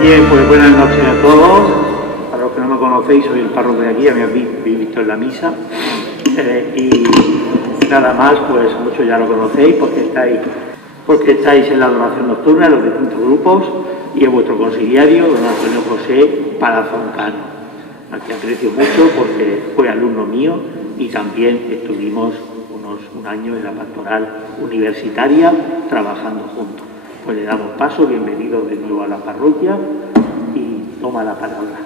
Bien, pues buenas noches a todos. Para los que no me conocéis, soy el párroco de aquí, ya me habéis visto en la misa. Y nada más, pues muchos ya lo conocéis porque estáis en la adoración nocturna en los distintos grupos y en vuestro conciliario, don Antonio José Palazón Cano, al que aprecio mucho porque fue alumno mío y también estuvimos un año en la pastoral universitaria trabajando juntos. Pues le damos paso, bienvenido de nuevo a la parroquia y toma la palabra.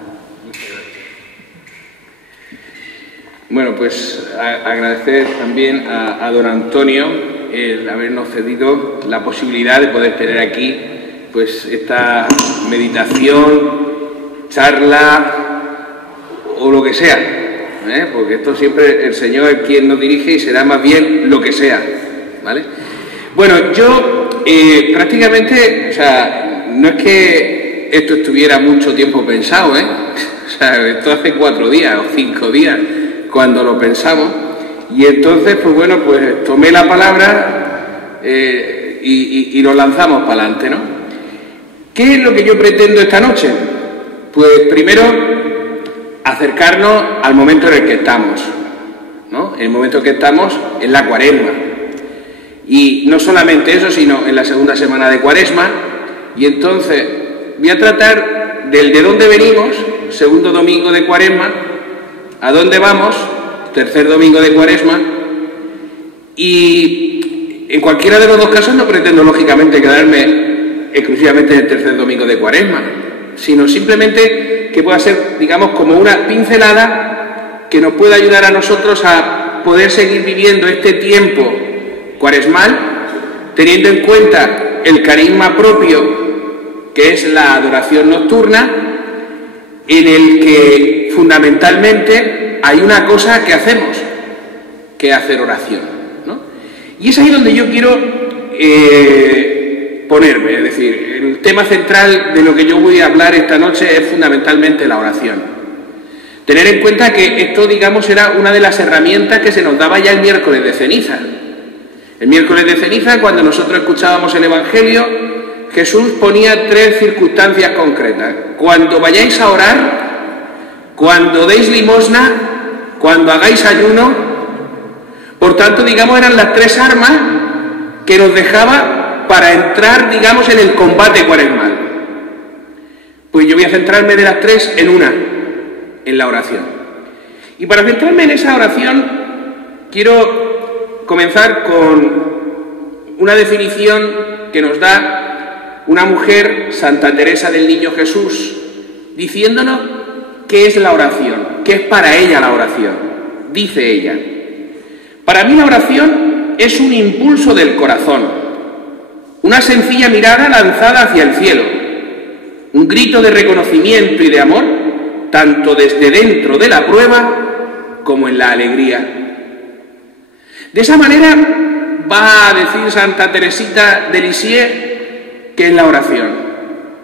Bueno, pues agradecer también a don Antonio el habernos cedido la posibilidad de poder tener aquí pues esta meditación, charla o lo que sea, porque esto siempre el Señor es quien nos dirige y será más bien lo que sea, ¿vale? Bueno, yo prácticamente, o sea, no es que esto estuviera mucho tiempo pensado, o sea, esto hace 4 días o 5 días cuando lo pensamos, y entonces, pues bueno, pues tomé la palabra y nos lanzamos para adelante, ¿no? ¿Qué es lo que yo pretendo esta noche? Pues primero, acercarnos al momento en el que estamos, ¿no? El momento en que estamos es la Cuaresma. Y no solamente eso, sino en la segunda semana de Cuaresma, y entonces voy a tratar del de dónde venimos, segundo domingo de Cuaresma, a dónde vamos, tercer domingo de Cuaresma, y en cualquiera de los dos casos no pretendo lógicamente quedarme exclusivamente en el tercer domingo de Cuaresma, sino simplemente que pueda ser, digamos, como una pincelada que nos pueda ayudar a nosotros a poder seguir viviendo este tiempo cuaresmal, teniendo en cuenta el carisma propio que es la adoración nocturna, en el que fundamentalmente hay una cosa que hacemos, que es hacer oración, ¿no? Y es ahí donde yo quiero ponerme, es decir, el tema central de lo que yo voy a hablar esta noche es fundamentalmente la oración. Tener en cuenta que esto, digamos, era una de las herramientas que se nos daba ya el miércoles de ceniza. El miércoles de ceniza, cuando nosotros escuchábamos el Evangelio, Jesús ponía 3 circunstancias concretas. Cuando vayáis a orar, cuando deis limosna, cuando hagáis ayuno. Por tanto, digamos, eran las 3 armas que nos dejaba para entrar, digamos, en el combate cuaresmal. Pues yo voy a centrarme de las 3 en una, en la oración. Y para centrarme en esa oración, quiero comenzar con una definición que nos da una mujer, Santa Teresa del Niño Jesús, diciéndonos qué es la oración, qué es para ella la oración. Dice ella: para mí la oración es un impulso del corazón, una sencilla mirada lanzada hacia el cielo, un grito de reconocimiento y de amor, tanto desde dentro de la prueba como en la alegría. De esa manera va a decir Santa Teresita de Lisieux que es la oración,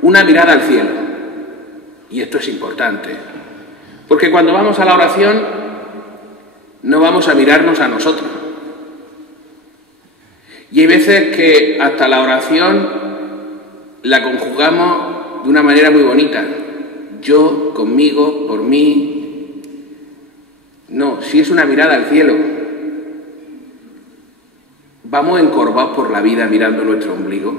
una mirada al cielo. Y esto es importante, porque cuando vamos a la oración no vamos a mirarnos a nosotros. Y hay veces que hasta la oración la conjugamos de una manera muy bonita. Yo, conmigo, por mí. No, si es una mirada al cielo. ¿Vamos encorvados por la vida mirando nuestro ombligo?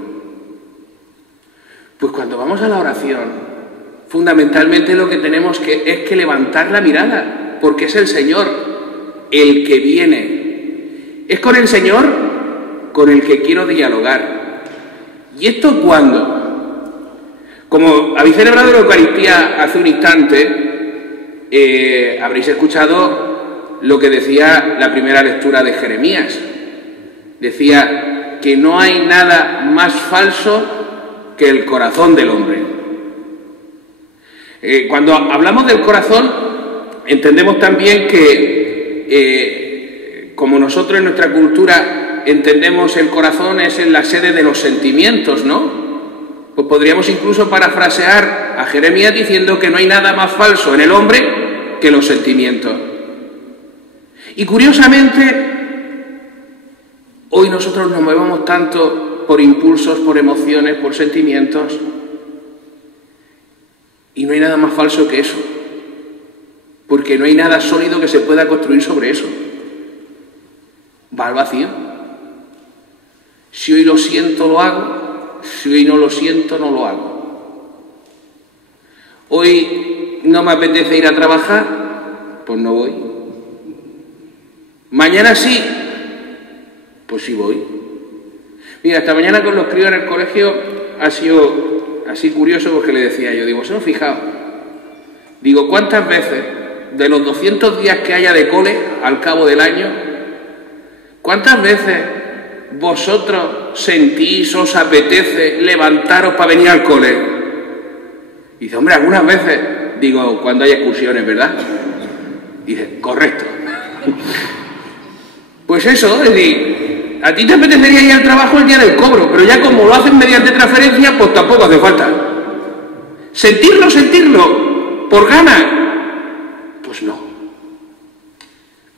Pues cuando vamos a la oración, fundamentalmente lo que tenemos es que levantar la mirada, porque es el Señor el que viene. Es con el Señor con el que quiero dialogar. ¿Y esto cuándo? Como habéis celebrado la Eucaristía hace un instante, habréis escuchado lo que decía la primera lectura de Jeremías. Decía que no hay nada más falso que el corazón del hombre. Cuando hablamos del corazón, entendemos también que, como nosotros en nuestra cultura entendemos el corazón, es en la sede de los sentimientos, ¿no? Pues podríamos incluso parafrasear a Jeremías diciendo que no hay nada más falso en el hombre que los sentimientos. Y curiosamente, hoy nosotros nos movemos tanto por impulsos, por emociones, por sentimientos, Y no hay nada más falso que eso, porque no hay nada sólido que se pueda construir sobre eso. Va al vacío. Si hoy lo siento, lo hago. Si hoy no lo siento, no lo hago. Hoy no me apetece ir a trabajar, pues no voy. Mañana sí, pues sí voy. Mira, esta mañana con los críos en el colegio ha sido así curioso porque le decía yo, digo, ¿se han fijado? Digo, ¿cuántas veces de los 200 días que haya de cole al cabo del año, cuántas veces vosotros sentís, os apetece levantaros para venir al cole? Y dice, hombre, algunas veces. Digo, cuando hay excursiones, ¿verdad? Dice, correcto. Pues eso, es decir, a ti te apetecería ir al trabajo el día del cobro, pero ya como lo hacen mediante transferencia, pues tampoco hace falta. Sentirlo, por ganas, pues no.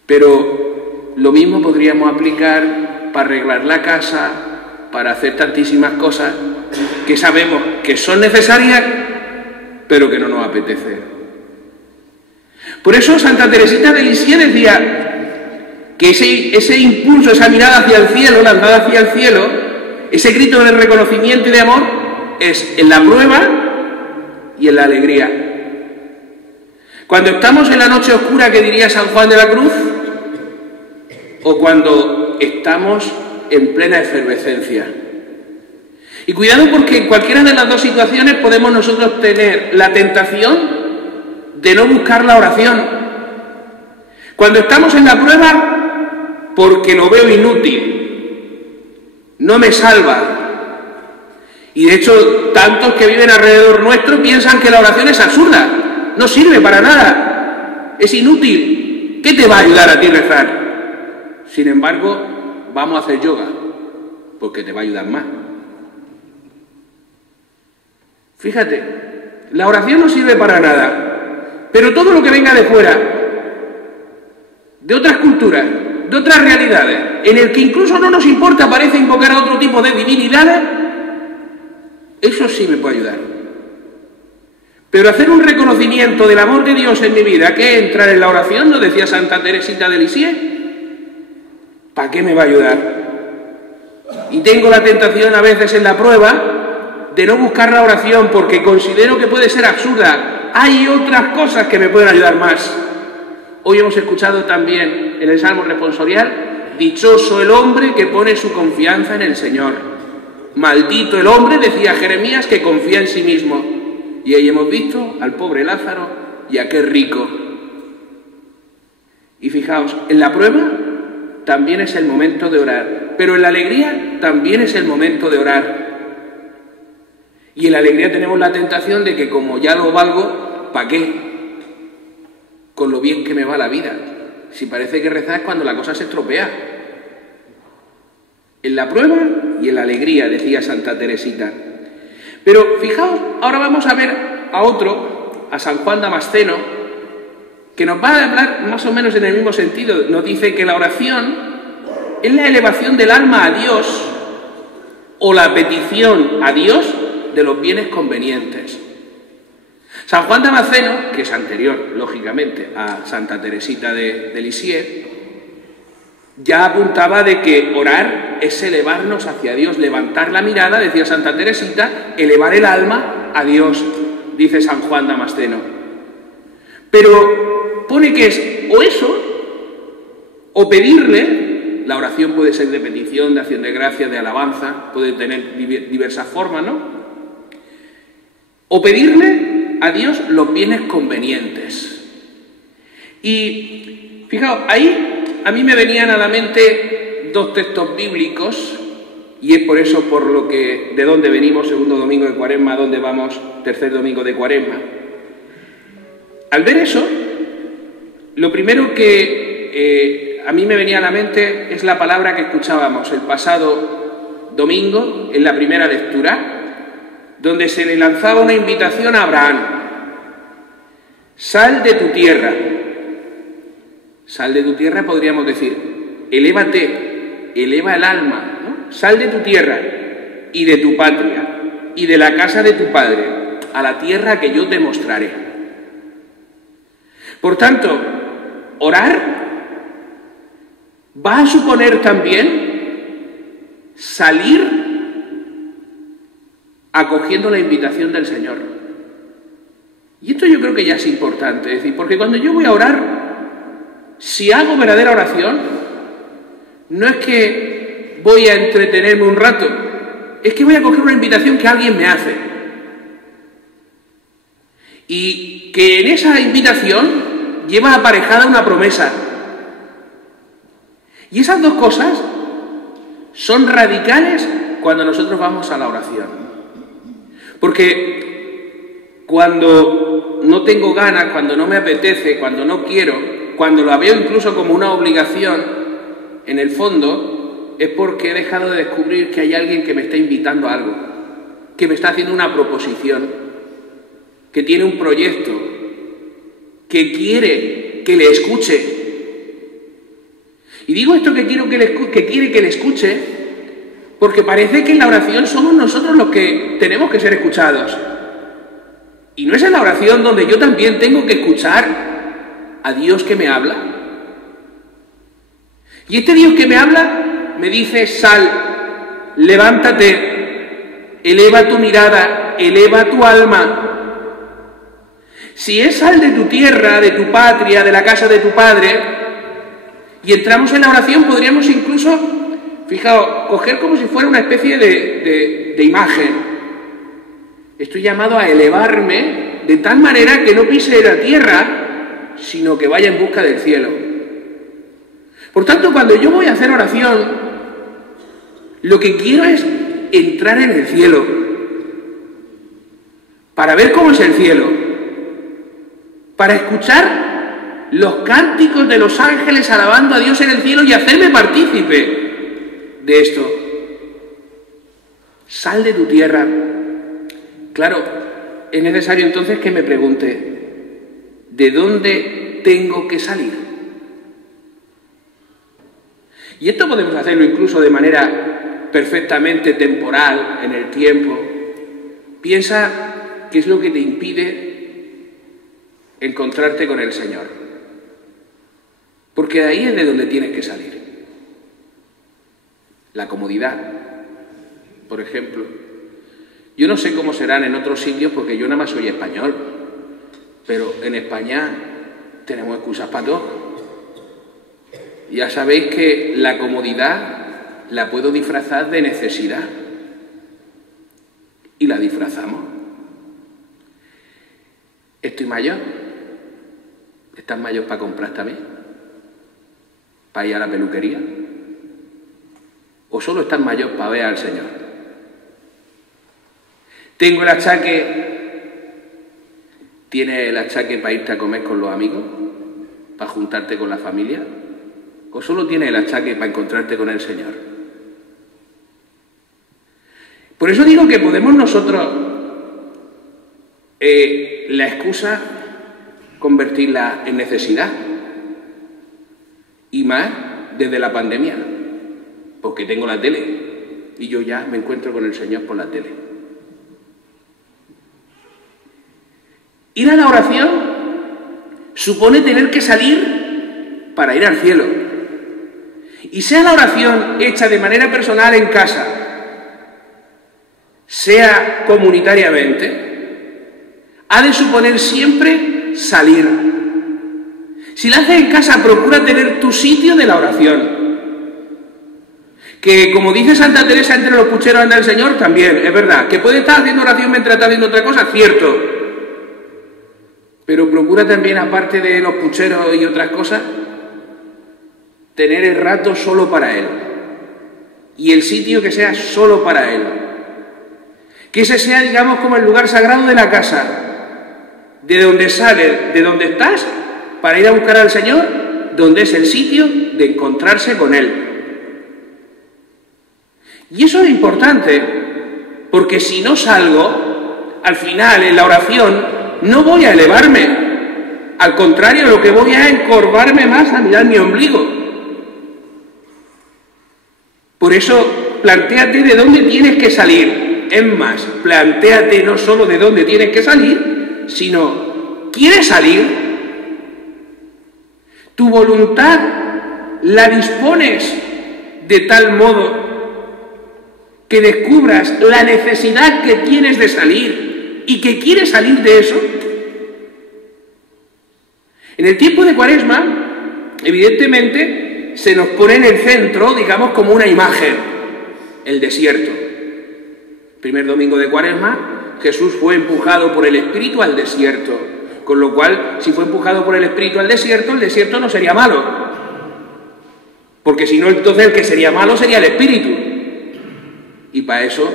Pero lo mismo podríamos aplicar para arreglar la casa, para hacer tantísimas cosas que sabemos que son necesarias, pero que no nos apetece. Por eso Santa Teresita de Lisieux decía que ese impulso, esa mirada hacia el cielo, la andada hacia el cielo, ese grito de reconocimiento y de amor, es en la prueba y en la alegría. Cuando estamos en la noche oscura, que diría San Juan de la Cruz, o cuando estamos en plena efervescencia. Y cuidado, porque en cualquiera de las dos situaciones podemos nosotros tener la tentación de no buscar la oración. Cuando estamos en la prueba, porque lo veo inútil, no me salva. Y de hecho, tantos que viven alrededor nuestro piensan que la oración es absurda, no sirve para nada, es inútil. ¿Qué te va a ayudar a ti rezar? Sin embargo, vamos a hacer yoga, porque te va a ayudar más. Fíjate, la oración no sirve para nada, pero todo lo que venga de fuera, de otras culturas, de otras realidades, en el que incluso no nos importa, parece invocar a otro tipo de divinidades, eso sí me puede ayudar. Pero hacer un reconocimiento del amor de Dios en mi vida, ¿qué es entrar en la oración? Nos decía Santa Teresita de Lisieux. ¿Para qué me va a ayudar? Y tengo la tentación a veces en la prueba de no buscar la oración porque considero que puede ser absurda. Hay otras cosas que me pueden ayudar más. Hoy hemos escuchado también en el Salmo responsorial, dichoso el hombre que pone su confianza en el Señor. Maldito el hombre, decía Jeremías, que confía en sí mismo. Y ahí hemos visto al pobre Lázaro y a aquel rico. Y fijaos, en la prueba también es el momento de orar, pero en la alegría también es el momento de orar. Y en la alegría tenemos la tentación de que como ya lo valgo, ¿para qué? Con lo bien que me va la vida. Si parece que rezar es cuando la cosa se estropea. En la prueba y en la alegría, decía Santa Teresita. Pero fijaos, ahora vamos a ver a otro, a San Juan Damasceno, que nos va a hablar más o menos en el mismo sentido. Nos dice que la oración es la elevación del alma a Dios o la petición a Dios de los bienes convenientes. San Juan Damasceno, que es anterior, lógicamente, a Santa Teresita de Lisieux, ya apuntaba de que orar es elevarnos hacia Dios, levantar la mirada, decía Santa Teresita, elevar el alma a Dios, dice San Juan Damasceno. Pero pone que es o eso, o pedirle, la oración puede ser de petición, de acción de gracias, de alabanza, puede tener diversas formas, ¿no? O pedirle a Dios los bienes convenientes. Y fijaos, ahí a mí me venían a la mente dos textos bíblicos, y es por eso por lo que de dónde venimos, segundo domingo de Cuaresma, a dónde vamos, tercer domingo de Cuaresma. Al ver eso, lo primero que a mí me venía a la mente es la palabra que escuchábamos el pasado domingo en la primera lectura, donde se le lanzaba una invitación a Abraham. Sal de tu tierra. Sal de tu tierra, podríamos decir, elévate, eleva el alma, ¿no? Sal de tu tierra y de tu patria y de la casa de tu padre a la tierra que yo te mostraré. Por tanto, orar va a suponer también salir acogiendo la invitación del Señor. Y esto yo creo que ya es importante, es decir, porque cuando yo voy a orar, si hago verdadera oración, no es que voy a entretenerme un rato, es que voy a coger una invitación que alguien me hace. Y que en esa invitación lleva aparejada una promesa. Y esas dos cosas son radicales cuando nosotros vamos a la oración. Porque cuando no tengo ganas, cuando no me apetece, cuando no quiero, cuando lo veo incluso como una obligación, en el fondo es porque he dejado de descubrir que hay alguien que me está invitando a algo, que me está haciendo una proposición, que tiene un proyecto, que quiere que le escuche. Y digo esto que quiere que le escuche porque parece que en la oración somos nosotros los que tenemos que ser escuchados. Y no es en la oración donde yo también tengo que escuchar a Dios que me habla. Y este Dios que me habla me dice: sal, levántate, eleva tu mirada, eleva tu alma. Si es sal de tu tierra, de tu patria, de la casa de tu padre, y entramos en la oración, podríamos incluso, fijaos, coger como si fuera una especie de imagen. Estoy llamado a elevarme de tal manera que no pise la tierra, sino que vaya en busca del cielo. Por tanto, cuando yo voy a hacer oración, lo que quiero es entrar en el cielo, para ver cómo es el cielo, para escuchar los cánticos de los ángeles alabando a Dios en el cielo y hacerme partícipe de esto. Sal de tu tierra. Claro, es necesario entonces que me pregunte, ¿de dónde tengo que salir? Y esto podemos hacerlo incluso de manera perfectamente temporal, en el tiempo. Piensa qué es lo que te impide encontrarte con el Señor. Porque de ahí es de donde tienes que salir. La comodidad, por ejemplo. Yo no sé cómo serán en otros sitios porque yo nada más soy español, pero en España tenemos excusas para todo. Ya sabéis que la comodidad la puedo disfrazar de necesidad y la disfrazamos. Estoy mayor. ¿Estás mayor para comprar también? ¿Para ir a la peluquería? ¿O solo estás mayor para ver al Señor? Tengo el achaque. ¿Tienes el achaque para irte a comer con los amigos? ¿Para juntarte con la familia? ¿O solo tienes el achaque para encontrarte con el Señor? Por eso digo que podemos nosotros la excusa convertirla en necesidad. Y más desde la pandemia. Porque tengo la tele. Y yo ya me encuentro con el Señor por la tele. Ir a la oración supone tener que salir para ir al cielo. Y sea la oración hecha de manera personal en casa, sea comunitariamente, ha de suponer siempre salir. Si la haces en casa, procura tener tu sitio de la oración. Que, como dice Santa Teresa, entre los pucheros anda el Señor, también, es verdad. Que puede estar haciendo oración mientras está haciendo otra cosa, cierto. Pero procura también, aparte de los pucheros y otras cosas, tener el rato solo para Él. Y el sitio que sea solo para Él. Que ese sea, digamos, como el lugar sagrado de la casa. De donde sales, de donde estás, para ir a buscar al Señor, donde es el sitio de encontrarse con Él. Y eso es importante, porque si no salgo, al final, en la oración, no voy a elevarme. Al contrario, lo que voy a encorvarme más a mirar mi ombligo. Por eso, plantéate de dónde tienes que salir. Es más, plantéate no solo de dónde tienes que salir, sino, ¿quieres salir? Tu voluntad la dispones de tal modo que descubras la necesidad que tienes de salir y que quieres salir de eso. En el tiempo de Cuaresma, evidentemente, se nos pone en el centro, digamos, como una imagen, el desierto. Primer domingo de Cuaresma, Jesús fue empujado por el Espíritu al desierto, con lo cual, si fue empujado por el Espíritu al desierto, el desierto no sería malo, porque si no, entonces el que sería malo sería el Espíritu. Y para eso,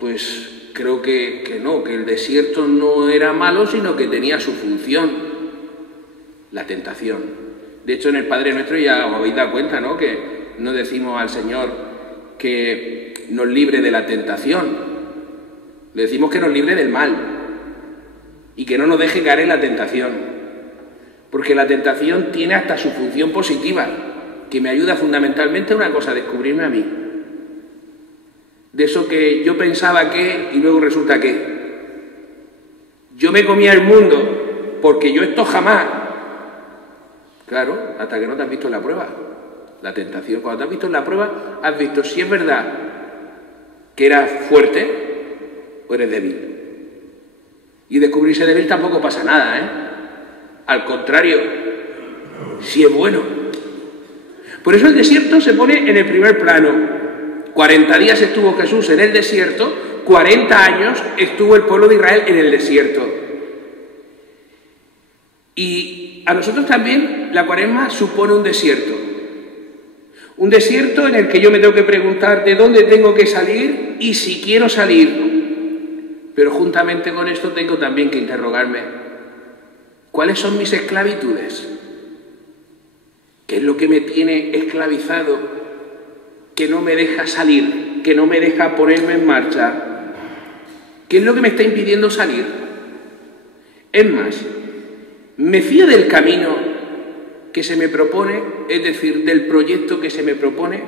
pues creo que no, que el desierto no era malo, sino que tenía su función, la tentación. De hecho, en el Padre Nuestro ya os habéis dado cuenta, ¿no?, que no decimos al Señor que nos libre de la tentación, le decimos que nos libre del mal y que no nos deje caer en la tentación, porque la tentación tiene hasta su función positiva, que me ayuda fundamentalmente a una cosa, a descubrirme a mí. De eso que yo pensaba que y luego resulta que. Yo me comía el mundo porque yo esto jamás. Claro, hasta que no te has visto en la prueba. La tentación, cuando te has visto en la prueba, has visto si es verdad que eras fuerte o eres débil. Y descubrirse débil tampoco pasa nada, ¿eh? Al contrario, si es bueno. Por eso el desierto se pone en el primer plano. 40 días estuvo Jesús en el desierto, 40 años estuvo el pueblo de Israel en el desierto. Y a nosotros también la Cuaresma supone un desierto. Un desierto en el que yo me tengo que preguntar de dónde tengo que salir y si quiero salir. Pero juntamente con esto tengo también que interrogarme, ¿cuáles son mis esclavitudes? ¿Qué es lo que me tiene esclavizado? Que no me deja salir, que no me deja ponerme en marcha. ¿Qué es lo que me está impidiendo salir? Es más, ¿me fío del camino que se me propone, es decir, del proyecto que se me propone?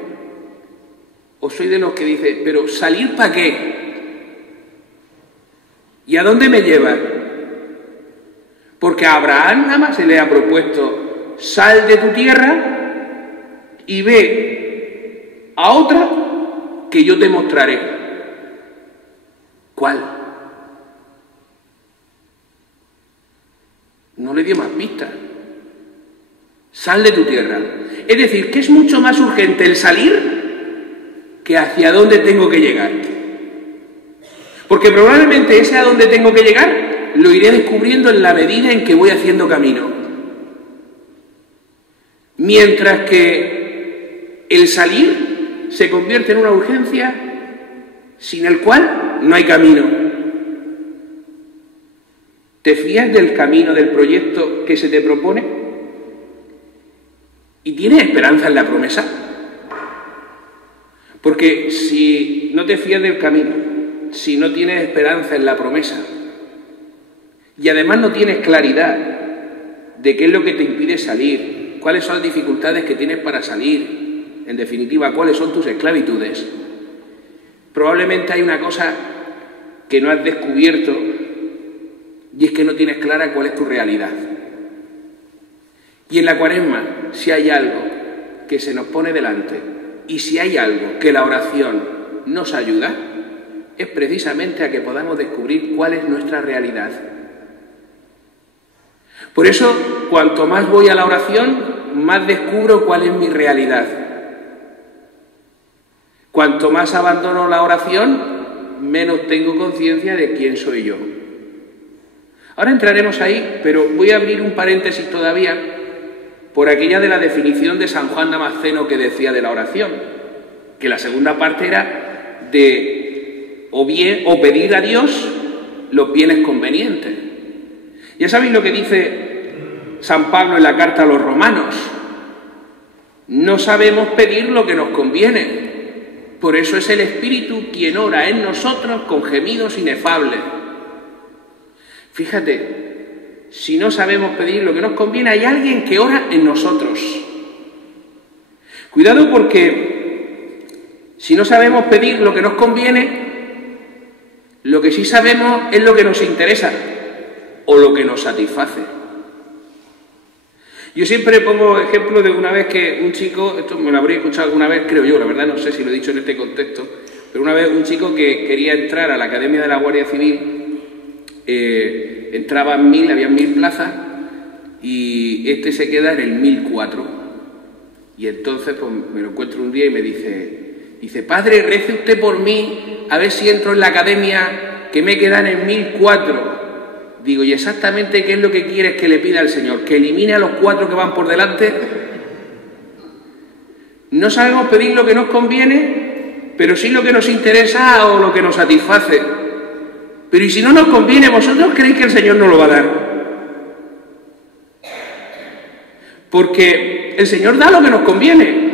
¿O soy de los que dice, pero ¿salir para qué? ¿Y a dónde me lleva? Porque a Abraham nada más se le ha propuesto, sal de tu tierra y ve a otra que yo te mostraré. ¿Cuál? No le dio más pistas. Sal de tu tierra. Es decir, que es mucho más urgente el salir que hacia dónde tengo que llegar. Porque probablemente ese a dónde tengo que llegar lo iré descubriendo en la medida en que voy haciendo camino. Mientras que el salir se convierte en una urgencia sin el cual no hay camino. ¿Te fías del camino, del proyecto que se te propone? ¿Y tienes esperanza en la promesa? Porque si no te fías del camino, si no tienes esperanza en la promesa, y además no tienes claridad de qué es lo que te impide salir, cuáles son las dificultades que tienes para salir, en definitiva, cuáles son tus esclavitudes, probablemente hay una cosa que no has descubierto y es que no tienes clara cuál es tu realidad. Y en la Cuaresma, si hay algo que se nos pone delante y si hay algo que la oración nos ayuda, es precisamente a que podamos descubrir cuál es nuestra realidad. Por eso, cuanto más voy a la oración, más descubro cuál es mi realidad. Cuanto más abandono la oración, menos tengo conciencia de quién soy yo. Ahora entraremos ahí, pero voy a abrir un paréntesis todavía por aquella de la definición de San Juan Damasceno que decía de la oración, que la segunda parte era de o pedir a Dios los bienes convenientes. Ya sabéis lo que dice San Pablo en la carta a los romanos: no sabemos pedir lo que nos conviene. Por eso es el Espíritu quien ora en nosotros con gemidos inefables. Fíjate, si no sabemos pedir lo que nos conviene, hay alguien que ora en nosotros. Cuidado porque si no sabemos pedir lo que nos conviene, Lo que sí sabemos es lo que nos interesa o lo que nos satisface. Yo siempre pongo ejemplo de una vez que un chico, esto me lo habría escuchado alguna vez, creo yo, la verdad no sé si lo he dicho en este contexto, pero una vez un chico que quería entrar a la Academia de la Guardia Civil, entraban 1000, habían 1000 plazas, y este se queda en el 1004. Y entonces pues, me lo encuentro un día y me dice, padre, rece usted por mí, a ver si entro en la academia, que me quedan en 1004. Digo, ¿y exactamente qué es lo que quieres que le pida al Señor? ¿Que elimine a los 4 que van por delante? No sabemos pedir lo que nos conviene, pero sí lo que nos interesa o lo que nos satisface. Pero ¿y si no nos conviene? ¿Vosotros creéis que el Señor nos lo va a dar? Porque el Señor da lo que nos conviene,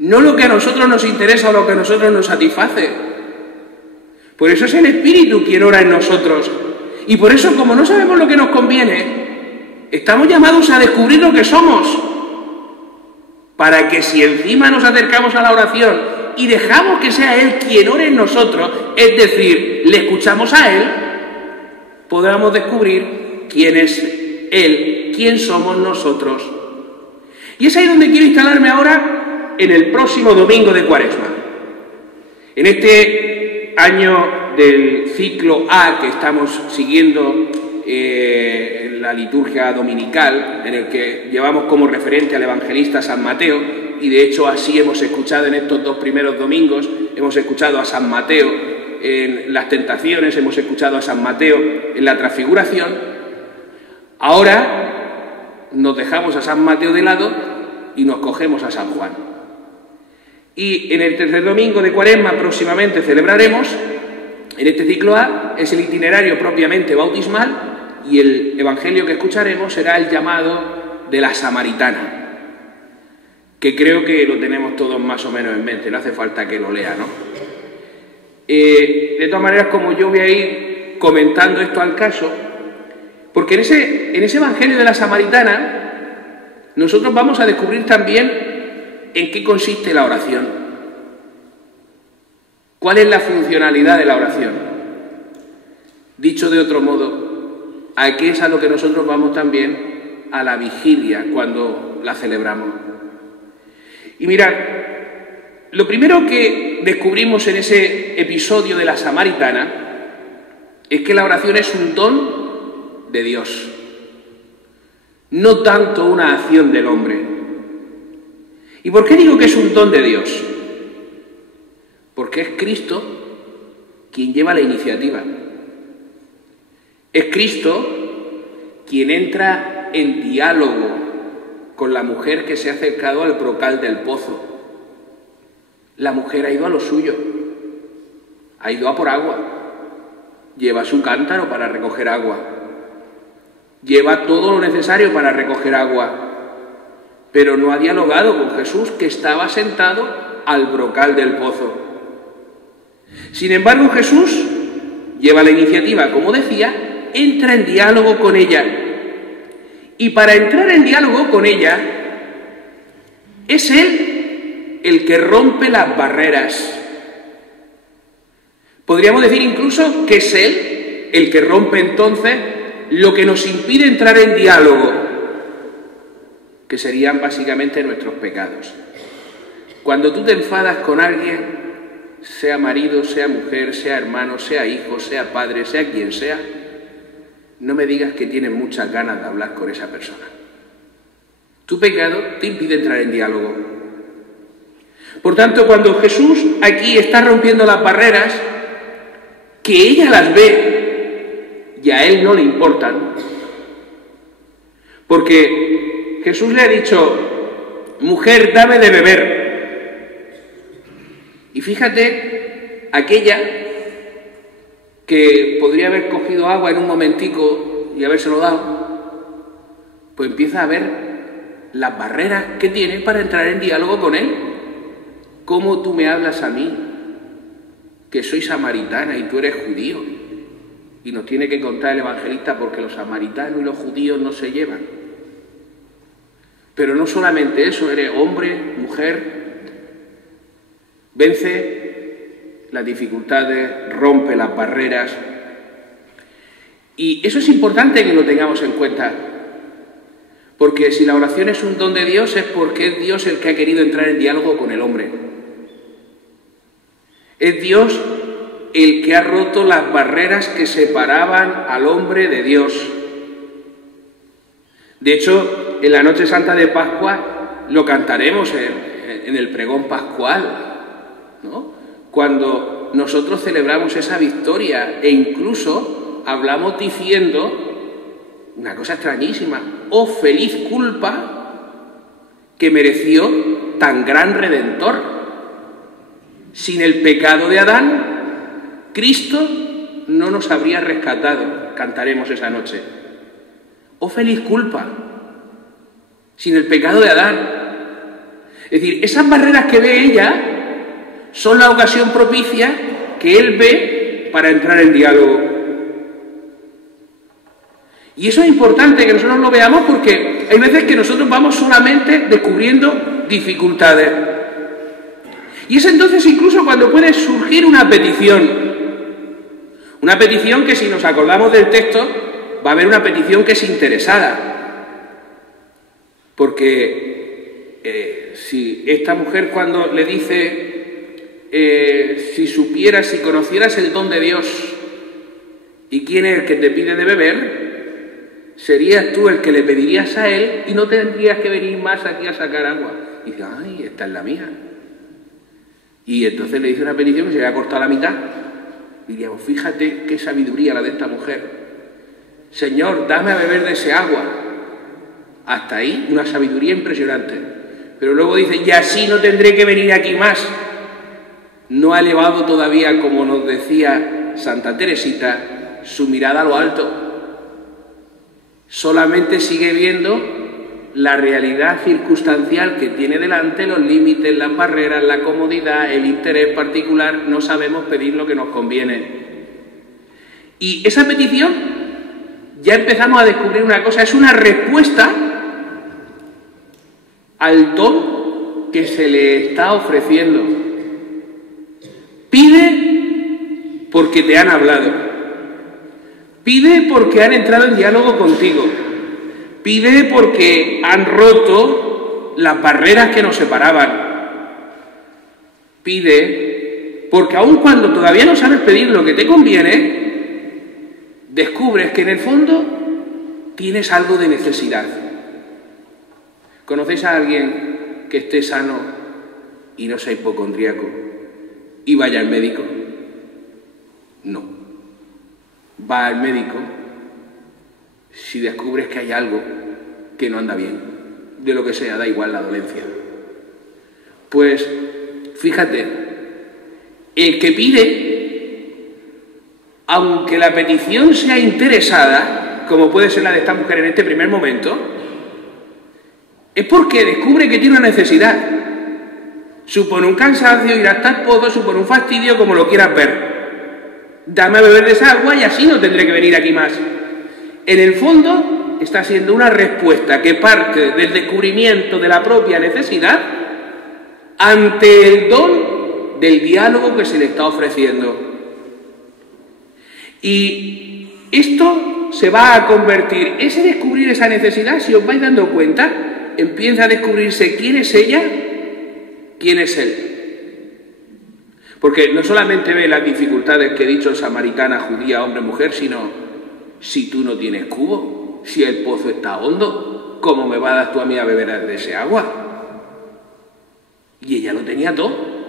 no lo que a nosotros nos interesa o lo que a nosotros nos satisface. Por eso es el Espíritu quien ora en nosotros. Y por eso, como no sabemos lo que nos conviene, estamos llamados a descubrir lo que somos, para que si encima nos acercamos a la oración y dejamos que sea Él quien ore en nosotros, es decir, le escuchamos a Él, podamos descubrir quién es Él, quién somos nosotros. Y es ahí donde quiero instalarme ahora, en el próximo domingo de Cuaresma. En este año del ciclo A que estamos siguiendo en la liturgia dominical, en el que llevamos como referente al evangelista San Mateo, y de hecho así hemos escuchado en estos 2 primeros domingos, hemos escuchado a San Mateo en las tentaciones, hemos escuchado a San Mateo en la transfiguración. Ahora nos dejamos a San Mateo de lado y nos cogemos a San Juan. Y en el tercer domingo de Cuaresma próximamente celebraremos, en este ciclo A, es el itinerario propiamente bautismal, y el evangelio que escucharemos será el llamado de la Samaritana, que creo que lo tenemos todos más o menos en mente, no hace falta que lo lea, ¿no? De todas maneras, como yo voy a ir comentando esto al caso, porque en ese evangelio de la Samaritana nosotros vamos a descubrir también en qué consiste la oración. ¿Cuál es la funcionalidad de la oración? Dicho de otro modo, ¿a qué es a lo que nosotros vamos también a la vigilia cuando la celebramos? Y mirad, lo primero que descubrimos en ese episodio de la Samaritana es que la oración es un don de Dios, no tanto una acción del hombre. ¿Y por qué digo que es un don de Dios? Porque es Cristo quien lleva la iniciativa. Es Cristo quien entra en diálogo con la mujer que se ha acercado al brocal del pozo. La mujer ha ido a lo suyo, ha ido a por agua, lleva su cántaro para recoger agua, lleva todo lo necesario para recoger agua, pero no ha dialogado con Jesús, que estaba sentado al brocal del pozo. Sin embargo, Jesús lleva la iniciativa, como decía, entra en diálogo con ella. Y para entrar en diálogo con ella, es Él el que rompe las barreras. Podríamos decir incluso que es Él el que rompe entonces lo que nos impide entrar en diálogo, que serían básicamente nuestros pecados. Cuando tú te enfadas con alguien, sea marido, sea mujer, sea hermano, sea hijo, sea padre, sea quien sea, no me digas que tienes muchas ganas de hablar con esa persona. Tu pecado te impide entrar en diálogo. Por tanto, cuando Jesús aquí está rompiendo las barreras, que ella las ve y a Él no le importan, porque Jesús le ha dicho, mujer, dame de beber. Y fíjate, aquella que podría haber cogido agua en un momentico y habérselo dado, pues empieza a ver las barreras que tiene para entrar en diálogo con Él. ¿Cómo tú me hablas a mí, que soy samaritana y tú eres judío? Y nos tiene que contar el evangelista porque los samaritanos y los judíos no se llevan. Pero no solamente eso, eres hombre, mujer. Vence las dificultades, rompe las barreras. Y eso es importante que lo tengamos en cuenta, porque si la oración es un don de Dios es porque es Dios el que ha querido entrar en diálogo con el hombre. Es Dios el que ha roto las barreras que separaban al hombre de Dios. De hecho, en la Noche Santa de Pascua lo cantaremos en el pregón pascual, ¿no? Cuando nosotros celebramos esa victoria e incluso hablamos diciendo una cosa extrañísima: ¡oh feliz culpa que mereció tan gran Redentor! Sin el pecado de Adán, Cristo no nos habría rescatado, cantaremos esa noche. ¡Oh feliz culpa! Sin el pecado de Adán. Es decir, esas barreras que ve ella son la ocasión propicia que él ve para entrar en diálogo. Y eso es importante que nosotros lo veamos, porque hay veces que nosotros vamos solamente descubriendo dificultades. Y es entonces incluso cuando puede surgir una petición. Una petición que, si nos acordamos del texto, va a haber una petición que es interesada. Porque si esta mujer, cuando le dice, si supieras, si conocieras el don de Dios y quién es el que te pide de beber, serías tú el que le pedirías a él y no tendrías que venir más aquí a sacar agua. Y dice, ay, esta es la mía. Y entonces le dice una petición que se le ha cortado a la mitad. Diríamos, fíjate qué sabiduría la de esta mujer. Señor, dame a beber de ese agua. Hasta ahí, una sabiduría impresionante. Pero luego dice, y así no tendré que venir aquí más. No ha elevado todavía, como nos decía Santa Teresita, su mirada a lo alto. Solamente sigue viendo la realidad circunstancial que tiene delante, los límites, las barreras, la comodidad, el interés particular. No sabemos pedir lo que nos conviene. Y esa petición, ya empezamos a descubrir una cosa, es una respuesta al don que se le está ofreciendo. Pide porque te han hablado. Pide porque han entrado en diálogo contigo. Pide porque han roto las barreras que nos separaban. Pide porque aun cuando todavía no sabes pedir lo que te conviene, descubres que en el fondo tienes algo de necesidad. ¿Conocéis a alguien que esté sano y no sea hipocondríaco y vaya al médico? No. Va al médico si descubres que hay algo que no anda bien, de lo que sea, da igual la dolencia. Pues fíjate, el que pide, aunque la petición sea interesada, como puede ser la de esta mujer en este primer momento, es porque descubre que tiene una necesidad. Supone un cansancio, ir hasta el pozo, supone un fastidio, como lo quieras ver. Dame a beber de esa agua y así no tendré que venir aquí más. En el fondo está siendo una respuesta que parte del descubrimiento de la propia necesidad ante el don del diálogo que se le está ofreciendo. Y esto se va a convertir, ese descubrir esa necesidad, si os vais dando cuenta, empieza a descubrirse quién es ella, quién es él. Porque no solamente ve las dificultades que he dicho, samaritana, judía, hombre, mujer, sino si tú no tienes cubo, si el pozo está hondo, ¿cómo me vas a dar tú a mí a beber de ese agua? Y ella lo tenía todo.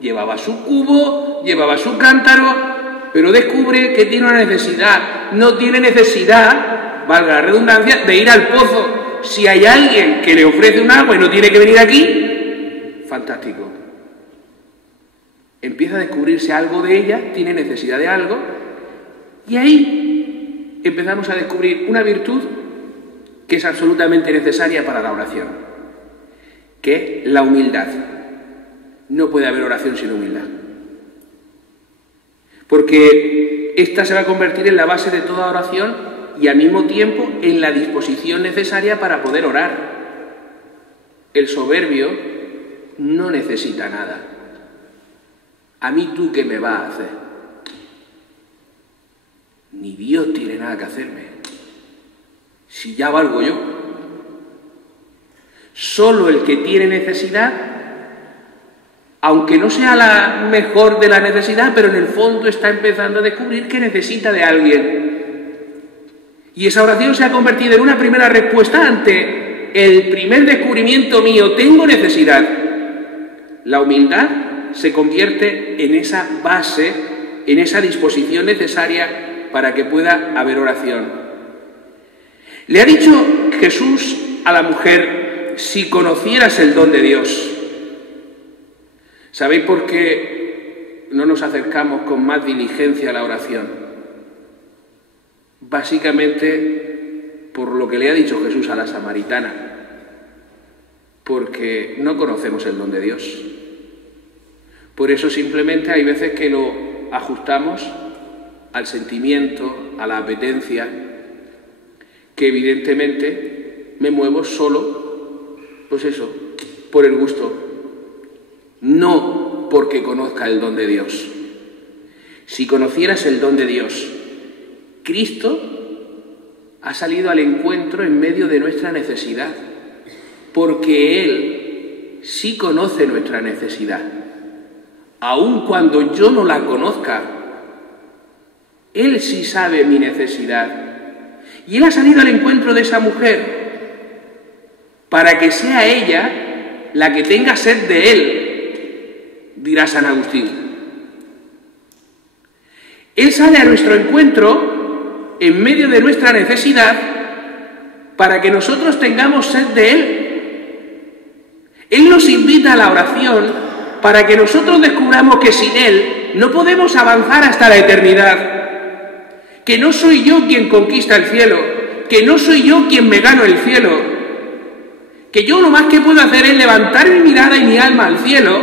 Llevaba su cubo, llevaba su cántaro, pero descubre que tiene una necesidad. No tiene necesidad, valga la redundancia, de ir al pozo. Si hay alguien que le ofrece un agua y no tiene que venir aquí, fantástico. Empieza a descubrirse algo de ella, tiene necesidad de algo, y ahí empezamos a descubrir una virtud que es absolutamente necesaria para la oración, que es la humildad. No puede haber oración sin humildad, porque esta se va a convertir en la base de toda oración y al mismo tiempo en la disposición necesaria para poder orar. El soberbio no necesita nada. ¿A mí tú qué me vas a hacer? Ni Dios tiene nada que hacerme, si ya valgo yo. Solo el que tiene necesidad, aunque no sea la mejor de la necesidad, pero en el fondo está empezando a descubrir que necesita de alguien. Y esa oración se ha convertido en una primera respuesta ante el primer descubrimiento mío: tengo necesidad. La humildad se convierte en esa base, en esa disposición necesaria para que pueda haber oración. Le ha dicho Jesús a la mujer: si conocieras el don de Dios. ¿Sabéis por qué no nos acercamos con más diligencia a la oración? Básicamente por lo que le ha dicho Jesús a la samaritana, porque no conocemos el don de Dios. Por eso simplemente hay veces que lo ajustamos al sentimiento, a la apetencia, que evidentemente me muevo solo, pues eso, por el gusto, no porque conozca el don de Dios. Si conocieras el don de Dios, Cristo ha salido al encuentro en medio de nuestra necesidad, porque Él sí conoce nuestra necesidad, aun cuando yo no la conozca. Él sí sabe mi necesidad, y Él ha salido al encuentro de esa mujer para que sea ella la que tenga sed de Él, dirá San Agustín. Él sale a nuestro encuentro en medio de nuestra necesidad para que nosotros tengamos sed de Él. Él nos invita a la oración para que nosotros descubramos que sin Él no podemos avanzar hasta la eternidad, que no soy yo quien conquista el cielo, que no soy yo quien me gano el cielo, que yo lo más que puedo hacer es levantar mi mirada y mi alma al cielo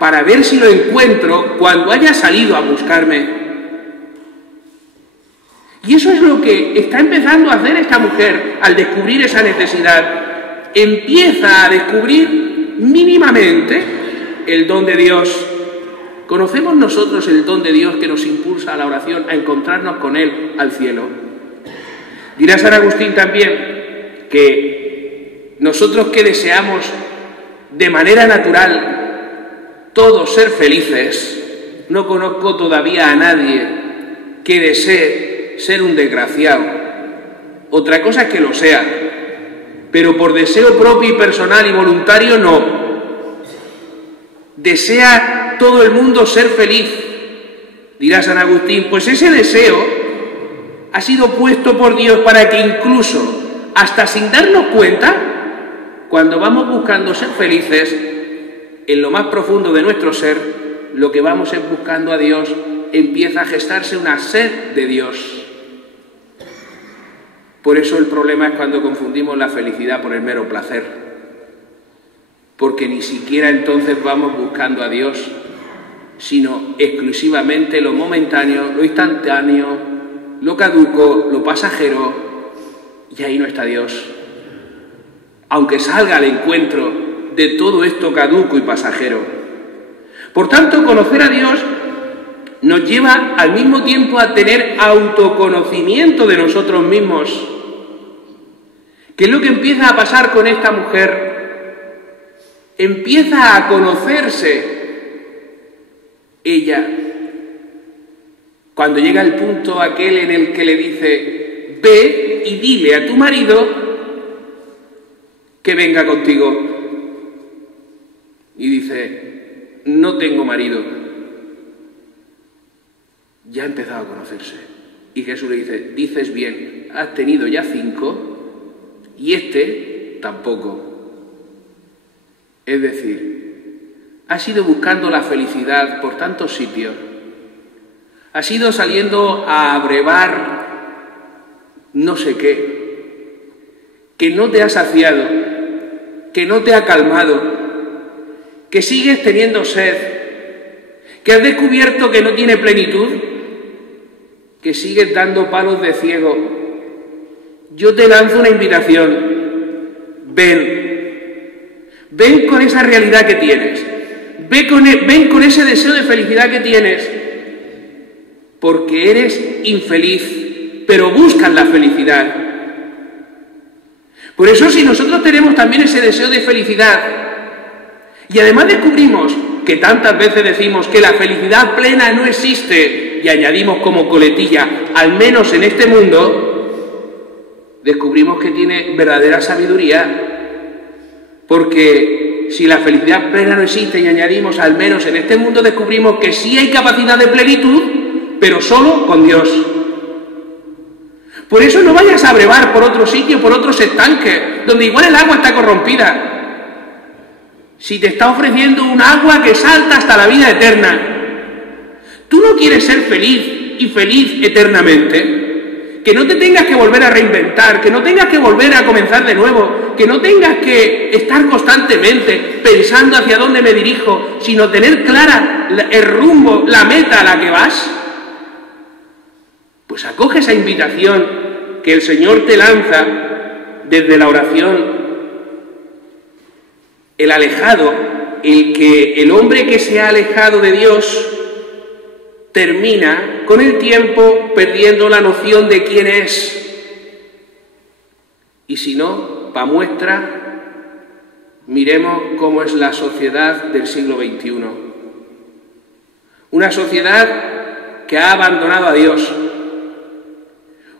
para ver si lo encuentro cuando haya salido a buscarme. Y eso es lo que está empezando a hacer esta mujer al descubrir esa necesidad. Empieza a descubrir mínimamente el don de Dios. ¿Conocemos nosotros el don de Dios que nos impulsa a la oración, a encontrarnos con Él al cielo? Dirá San Agustín también que nosotros que deseamos de manera natural todos ser felices, no conozco todavía a nadie que desee ser un desgraciado. Otra cosa es que lo sea, pero por deseo propio y personal y voluntario no. Desea todo el mundo ser feliz, dirá San Agustín. Pues ese deseo ha sido puesto por Dios para que incluso, hasta sin darnos cuenta, cuando vamos buscando ser felices, en lo más profundo de nuestro ser, lo que vamos es buscando a Dios, empieza a gestarse una sed de Dios. Por eso el problema es cuando confundimos la felicidad por el mero placer, porque ni siquiera entonces vamos buscando a Dios, sino exclusivamente lo momentáneo, lo instantáneo, lo caduco, lo pasajero, y ahí no está Dios. Aunque salga al encuentro de todo esto caduco y pasajero. Por tanto, conocer a Dios nos lleva al mismo tiempo a tener autoconocimiento de nosotros mismos. ¿Qué es lo que empieza a pasar con esta mujer? Empieza a conocerse ella. Cuando llega el punto aquel en el que le dice: ve y dile a tu marido que venga contigo. Y dice: no tengo marido. Ya ha empezado a conocerse. Y Jesús le dice: dices bien, has tenido ya 5 y este tampoco. Es decir, has ido buscando la felicidad por tantos sitios. Has ido saliendo a abrevar no sé qué, que no te ha saciado, que no te ha calmado, que sigues teniendo sed, que has descubierto que no tiene plenitud, que sigues dando palos de ciego. Yo te lanzo una invitación: ven con esa realidad que tienes, ven con ese deseo de felicidad que tienes, porque eres infeliz, pero buscas la felicidad. Por eso, si nosotros tenemos también ese deseo de felicidad, y además descubrimos que tantas veces decimos que la felicidad plena no existe, y añadimos como coletilla, al menos en este mundo, descubrimos que tiene verdadera sabiduría, porque si la felicidad plena no existe y añadimos al menos en este mundo, descubrimos que sí hay capacidad de plenitud, pero solo con Dios. Por eso no vayas a brevar por otro sitio, por otros estanques, donde igual el agua está corrompida. Si te está ofreciendo un agua que salta hasta la vida eterna, tú no quieres ser feliz y feliz eternamente, que no te tengas que volver a reinventar, que no tengas que volver a comenzar de nuevo, que no tengas que estar constantemente pensando hacia dónde me dirijo, sino tener clara el rumbo, la meta a la que vas. Pues acoge esa invitación que el Señor te lanza desde la oración. El alejado, el hombre que se ha alejado de Dios, termina con el tiempo perdiendo la noción de quién es. Y si no, para muestra, miremos cómo es la sociedad del siglo XXI. Una sociedad que ha abandonado a Dios.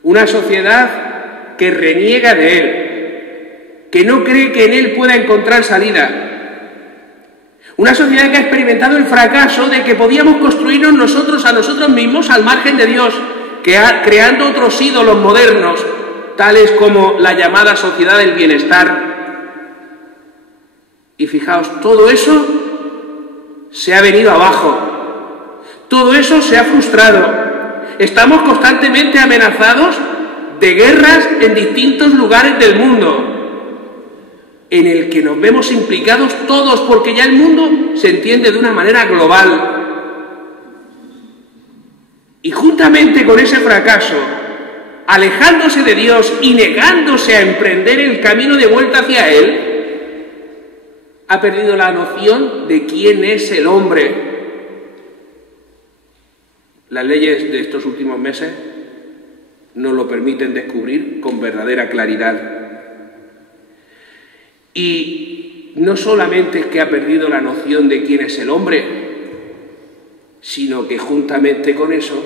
Una sociedad que reniega de Él, que no cree que en Él pueda encontrar salida. Una sociedad que ha experimentado el fracaso de que podíamos construirnos nosotros a nosotros mismos al margen de Dios, creando otros ídolos modernos, tales como la llamada sociedad del bienestar. Y fijaos, todo eso se ha venido abajo, todo eso se ha frustrado. Estamos constantemente amenazados de guerras en distintos lugares del mundo, en el que nos vemos implicados todos, porque ya el mundo se entiende de una manera global. Y juntamente con ese fracaso, alejándose de Dios y negándose a emprender el camino de vuelta hacia Él, ha perdido la noción de quién es el hombre. Las leyes de estos últimos meses nos lo permiten descubrir con verdadera claridad. Y no solamente es que ha perdido la noción de quién es el hombre, sino que juntamente con eso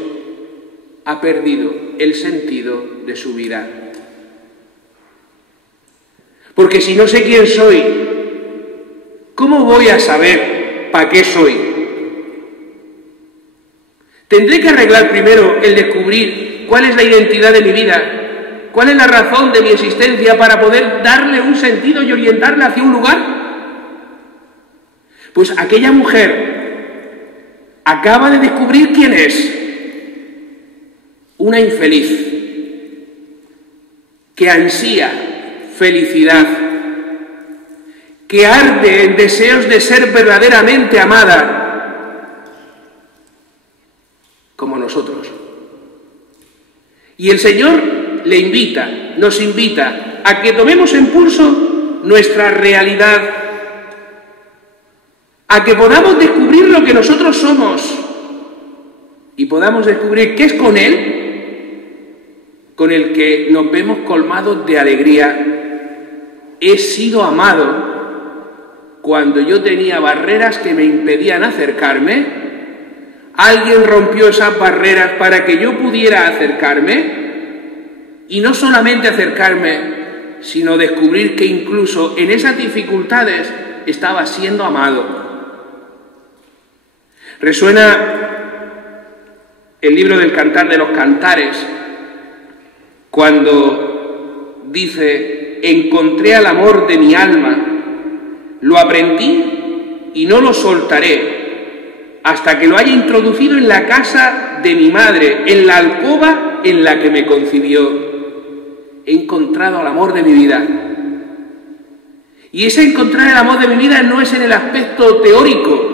ha perdido el sentido de su vida. Porque si no sé quién soy, ¿cómo voy a saber para qué soy? Tendré que arreglar primero el descubrir cuál es la identidad de mi vida, cuál es la razón de mi existencia para poder darle un sentido y orientarla hacia un lugar. Pues aquella mujer acaba de descubrir quién es. Una infeliz que ansía felicidad, que arde en deseos de ser verdaderamente amada, como nosotros. Y el Señor le invita, nos invita a que tomemos en pulso nuestra realidad, a que podamos descubrir lo que nosotros somos y podamos descubrir qué es con Él, con el que nos vemos colmados de alegría. He sido amado cuando yo tenía barreras que me impedían acercarme. Alguien rompió esas barreras para que yo pudiera acercarme. Y no solamente acercarme, sino descubrir que incluso en esas dificultades estaba siendo amado. Resuena el libro del Cantar de los Cantares, cuando dice: encontré al amor de mi alma, lo aprendí y no lo soltaré, hasta que lo haya introducido en la casa de mi madre, en la alcoba en la que me concibió. He encontrado al amor de mi vida. Y ese encontrar el amor de mi vida no es en el aspecto teórico,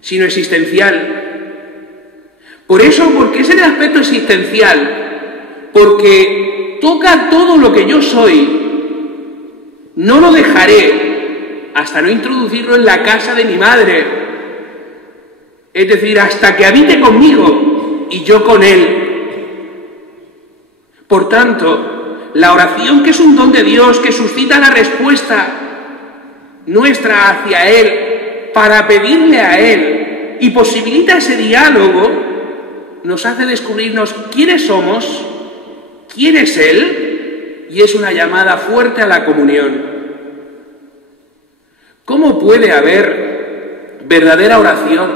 sino existencial. Por eso, porque es en el aspecto existencial, porque toca todo lo que yo soy, no lo dejaré hasta no introducirlo en la casa de mi madre. Es decir, hasta que habite conmigo y yo con él. Por tanto, la oración, que es un don de Dios, que suscita la respuesta nuestra hacia Él, para pedirle a Él, y posibilita ese diálogo, nos hace descubrirnos quiénes somos, quién es Él, y es una llamada fuerte a la comunión. ¿Cómo puede haber verdadera oración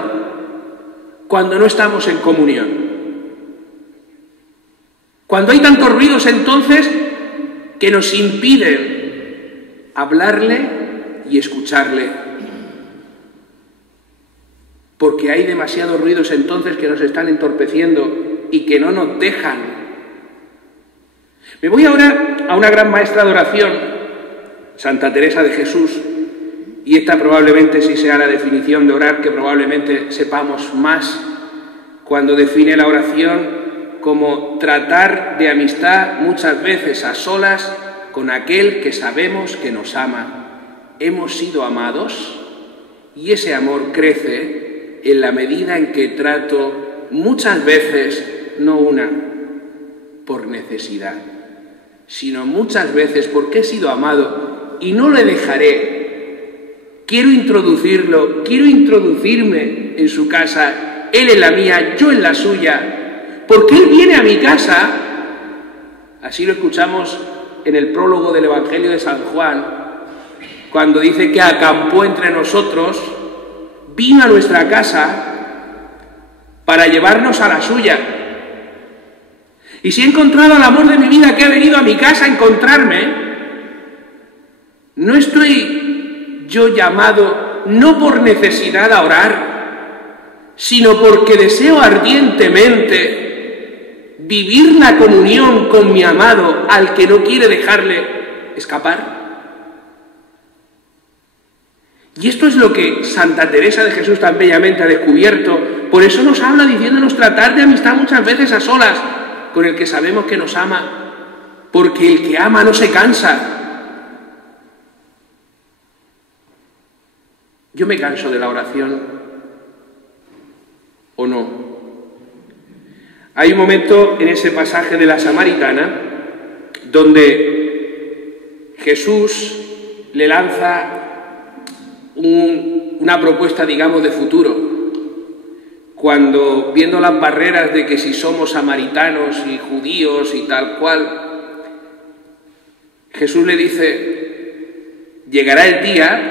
cuando no estamos en comunión? Cuando hay tantos ruidos entonces que nos impiden hablarle y escucharle, porque hay demasiados ruidos entonces que nos están entorpeciendo y que no nos dejan. Me voy ahora a una gran maestra de oración, Santa Teresa de Jesús, y esta probablemente sí sea la definición de orar que probablemente sepamos más, cuando define la oración como tratar de amistad muchas veces a solas con aquel que sabemos que nos ama. Hemos sido amados y ese amor crece en la medida en que trato muchas veces, no una por necesidad, sino muchas veces porque he sido amado y no le dejaré. Quiero introducirlo, quiero introducirme en su casa, él en la mía, yo en la suya, porque él viene a mi casa. Así lo escuchamos en el prólogo del Evangelio de San Juan, cuando dice que acampó entre nosotros, vino a nuestra casa para llevarnos a la suya. Y si he encontrado al amor de mi vida que ha venido a mi casa a encontrarme, no estoy yo llamado no por necesidad a orar, sino porque deseo ardientemente vivir la comunión con mi amado al que no quiere dejarle escapar. Y esto es lo que Santa Teresa de Jesús tan bellamente ha descubierto. Por eso nos habla diciéndonos tratar de amistad muchas veces a solas con el que sabemos que nos ama, porque el que ama no se cansa. ¿Yo me canso de la oración o no? Hay un momento en ese pasaje de la Samaritana donde Jesús le lanza una propuesta, digamos, de futuro, cuando, viendo las barreras de que si somos samaritanos y judíos y tal cual, Jesús le dice: llegará el día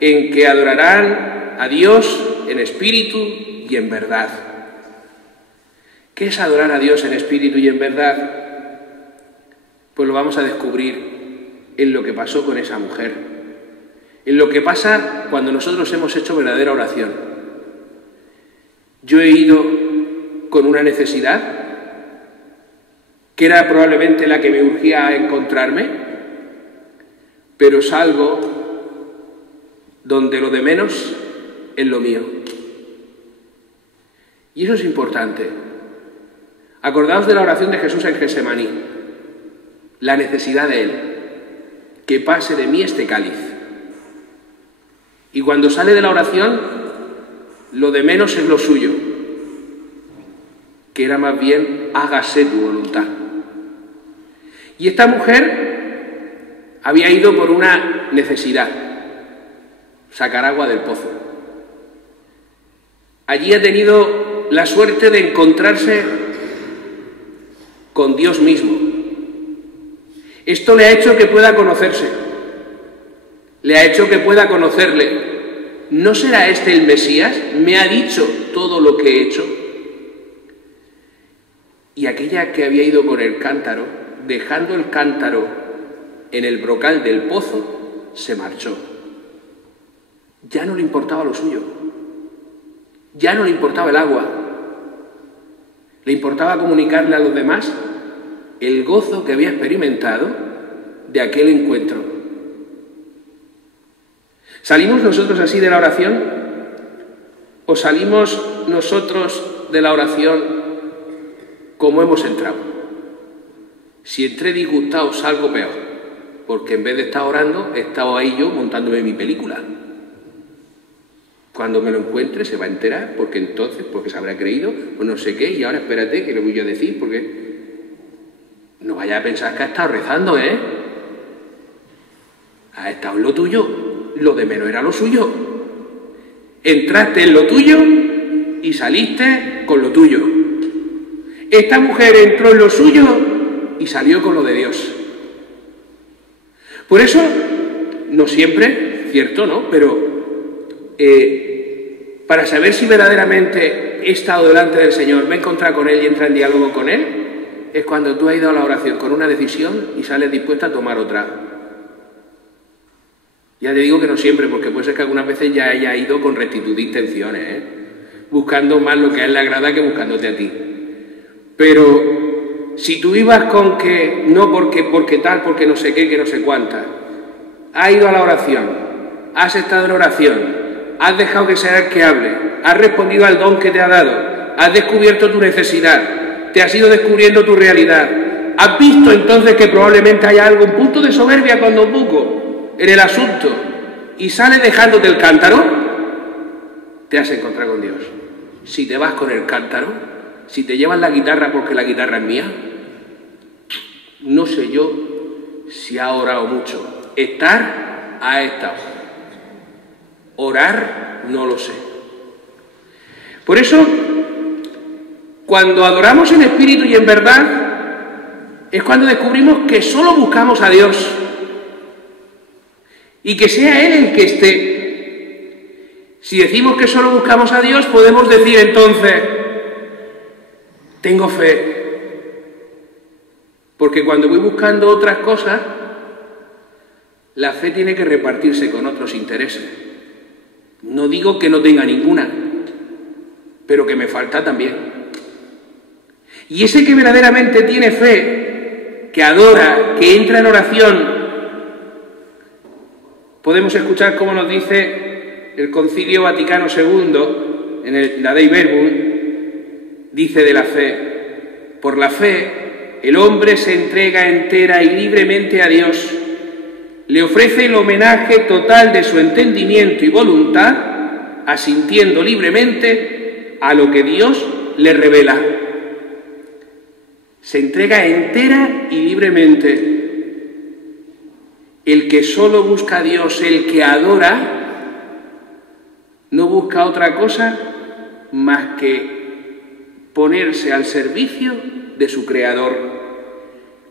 en que adorarán a Dios en espíritu y en verdad. ¿Qué es adorar a Dios en espíritu y en verdad? Pues lo vamos a descubrir en lo que pasó con esa mujer, en lo que pasa cuando nosotros hemos hecho verdadera oración. Yo he ido con una necesidad, que era probablemente la que me urgía a encontrarme, pero salgo donde lo de menos es lo mío. Y eso es importante. Acordaos de la oración de Jesús en Getsemaní, la necesidad de Él, que pase de mí este cáliz. Y cuando sale de la oración, lo de menos es lo suyo, que era más bien hágase tu voluntad. Y esta mujer había ido por una necesidad, sacar agua del pozo. Allí ha tenido la suerte de encontrarse con Dios mismo. Esto le ha hecho que pueda conocerse, le ha hecho que pueda conocerle. ¿No será este el Mesías? Me ha dicho todo lo que he hecho. Y aquella que había ido con el cántaro, dejando el cántaro en el brocal del pozo, se marchó. Ya no le importaba lo suyo, ya no le importaba el agua, le importaba comunicarle a los demás el gozo que había experimentado de aquel encuentro. ¿Salimos nosotros así de la oración? ¿O salimos nosotros de la oración como hemos entrado? Si entré disgustado, salgo peor, porque en vez de estar orando, he estado ahí yo montándome mi película. Cuando me lo encuentre se va a enterar, porque se habrá creído, o no sé qué, y ahora espérate, que le voy a decir, porque no vaya a pensar que ha estado rezando, ¿eh? Ha estado en lo tuyo, lo de menos era lo suyo. Entraste en lo tuyo y saliste con lo tuyo. Esta mujer entró en lo suyo y salió con lo de Dios. Por eso, no siempre, cierto, ¿no? Pero para saber si verdaderamente he estado delante del Señor, me he encontrado con Él y entra en diálogo con Él, es cuando tú has ido a la oración con una decisión y sales dispuesta a tomar otra. Ya te digo que no siempre, porque puede ser que algunas veces ya haya ido con rectitud de intenciones, ¿eh? Buscando más lo que a Él le agrada que buscándote a ti. Pero si tú ibas con que no porque tal, porque no sé qué, que no sé cuántas, has ido a la oración, has estado en oración, has dejado que sea el que hable, has respondido al don que te ha dado, has descubierto tu necesidad, te has ido descubriendo tu realidad, has visto entonces que probablemente haya algo, un punto de soberbia cuando un poco en el asunto, y sales dejándote el cántaro, te has encontrado con Dios. Si te vas con el cántaro, si te llevas la guitarra porque la guitarra es mía, no sé yo si ha orado mucho. Estar, ha estado. Orar, no lo sé. Por eso, cuando adoramos en espíritu y en verdad, es cuando descubrimos que solo buscamos a Dios y que sea Él el que esté. Si decimos que solo buscamos a Dios, podemos decir entonces, tengo fe. Porque cuando voy buscando otras cosas, la fe tiene que repartirse con otros intereses. No digo que no tenga ninguna, pero que me falta también. Y ese que verdaderamente tiene fe, que adora, que entra en oración, podemos escuchar cómo nos dice el Concilio Vaticano II, en la Dei Verbum, dice de la fe: por la fe, el hombre se entrega entera y libremente a Dios, le ofrece el homenaje total de su entendimiento y voluntad, asintiendo libremente a lo que Dios le revela. Se entrega entera y libremente. El que solo busca a Dios, el que adora, no busca otra cosa más que ponerse al servicio de su Creador.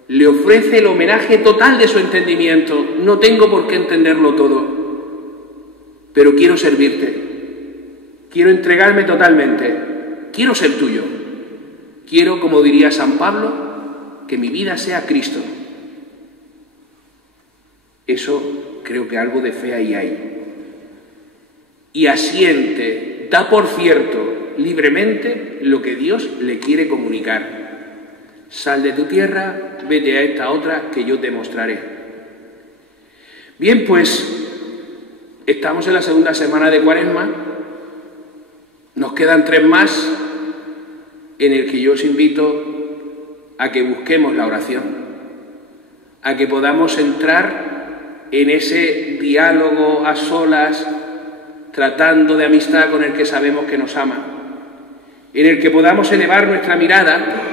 Le ofrece el homenaje total de su entendimiento. No tengo por qué entenderlo todo, pero quiero servirte. Quiero entregarme totalmente. Quiero ser tuyo. Quiero, como diría San Pablo, que mi vida sea Cristo. Eso creo que algo de fe ahí hay. Y asiente, da por cierto, libremente lo que Dios le quiere comunicar. Sal de tu tierra, vete a esta otra que yo te mostraré. Bien, pues estamos en la segunda semana de Cuaresma. Nos quedan 3 más en el que yo os invito a que busquemos la oración, a que podamos entrar en ese diálogo a solas, tratando de amistad con el que sabemos que nos ama, en el que podamos elevar nuestra mirada,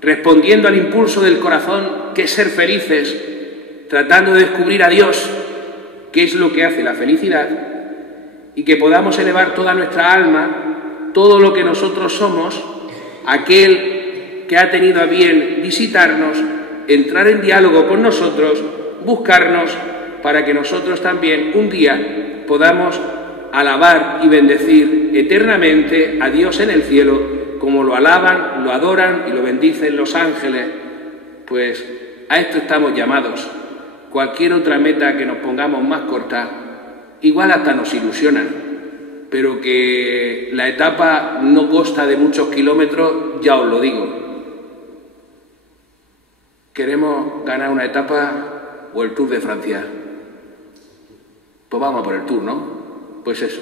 respondiendo al impulso del corazón, que es ser felices, tratando de descubrir a Dios, que es lo que hace la felicidad, y que podamos elevar toda nuestra alma, todo lo que nosotros somos, aquel que ha tenido a bien visitarnos, entrar en diálogo con nosotros, buscarnos, para que nosotros también un día podamos alabar y bendecir eternamente a Dios en el cielo, como lo alaban, lo adoran y lo bendicen los ángeles. Pues a esto estamos llamados. Cualquier otra meta que nos pongamos más corta, igual hasta nos ilusiona, pero que la etapa no consta de muchos kilómetros, ya os lo digo. ¿Queremos ganar una etapa o el Tour de Francia? Pues vamos a por el Tour, ¿no? Pues eso.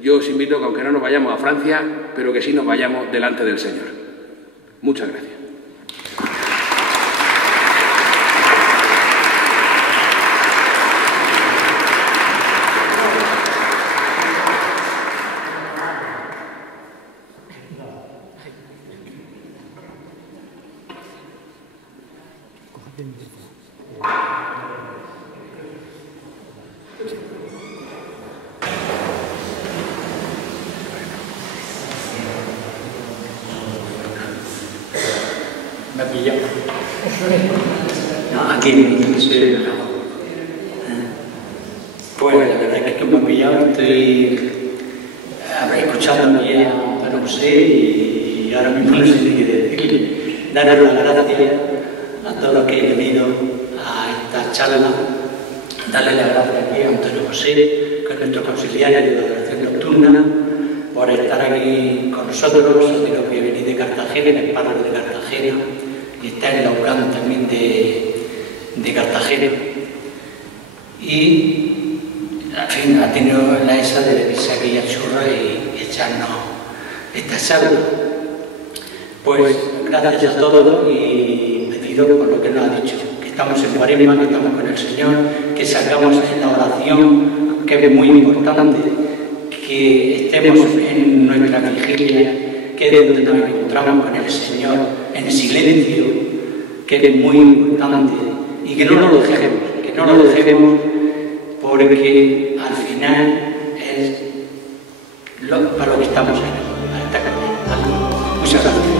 Yo os invito a que aunque no nos vayamos a Francia, pero que sí nos vayamos delante del Señor. Muchas gracias. Me ha pillado. No, aquí sí. Pues la verdad es que me ha pillado, estoy escuchando también a Pedro José y ahora mismo no sé ni qué decir. Daros las gracias a todos los que han venido a esta charla, darle las gracias aquí a Antonio José, que es nuestro conciliario de la adoración nocturna, por estar aquí con nosotros, de lo que venís de Cartagena, el párroco de Cartagena, y está en la UCAM también de Cartagena. Y al fin ha tenido la esa de venirse aquí al churro y echarnos esta charla. Pues gracias a todos y pedido por lo que nos ha dicho, que estamos en Cuaresma, que estamos con el Señor, que salgamos en la oración, que es muy importante, que estemos en nuestra vigilia, que es donde nos encontramos con el Señor, en silencio, que es muy importante, y que no lo dejemos, porque al final es para lo que estamos en, para estar con Él. Muchas gracias.